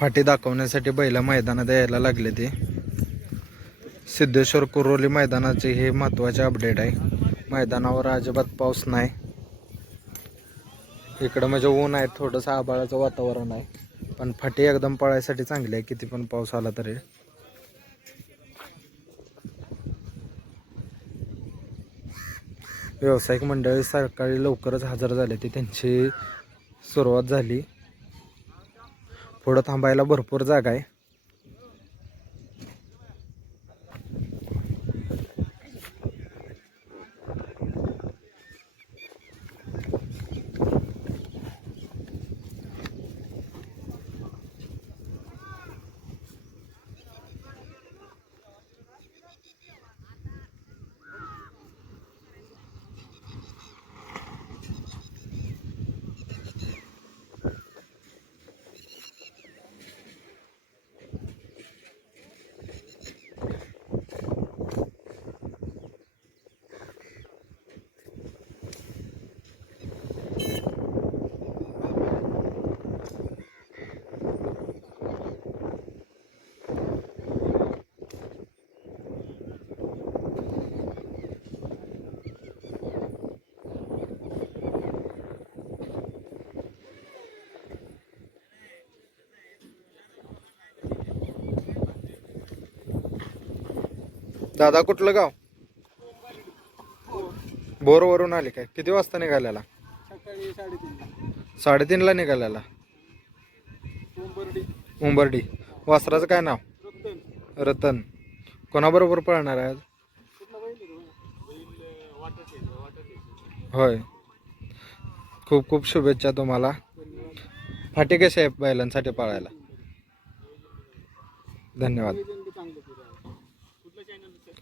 फाटी दाखवण्यासाठी बैला मैदानात यायला लागले ते. सिद्धेश्वर कुरोली मैदानाचे हे महत्त्वाचे अपडेट आहे. मैदानावर अजिबात पाऊस नाही. इकडं म्हणजे ऊन आहे थोडंसं आबाळाचं वातावरण आहे. पण फाटी एकदम पळायसाठी चांगली आहे किती पण पाऊस आला तरी. व्यावसायिक मंडळी सकाळी लवकरच हजर झाले ते त्यांची सुरुवात झाली. पुढं थांबायला भरपूर जागा आहे. दादा कुठलं गाव? बोरवरून आले काय? किती वाजता निघाल्याला? साडेतीनला. निघाल्याला? उंबर्डी. वासराचं काय नाव? रतन. कोणाबरोबर पळणार आहे आज? होय. खूप खूप शुभेच्छा तुम्हाला. फाटी कसे आहे बैलांसाठी पाळायला? धन्यवाद. চ্যানেলকে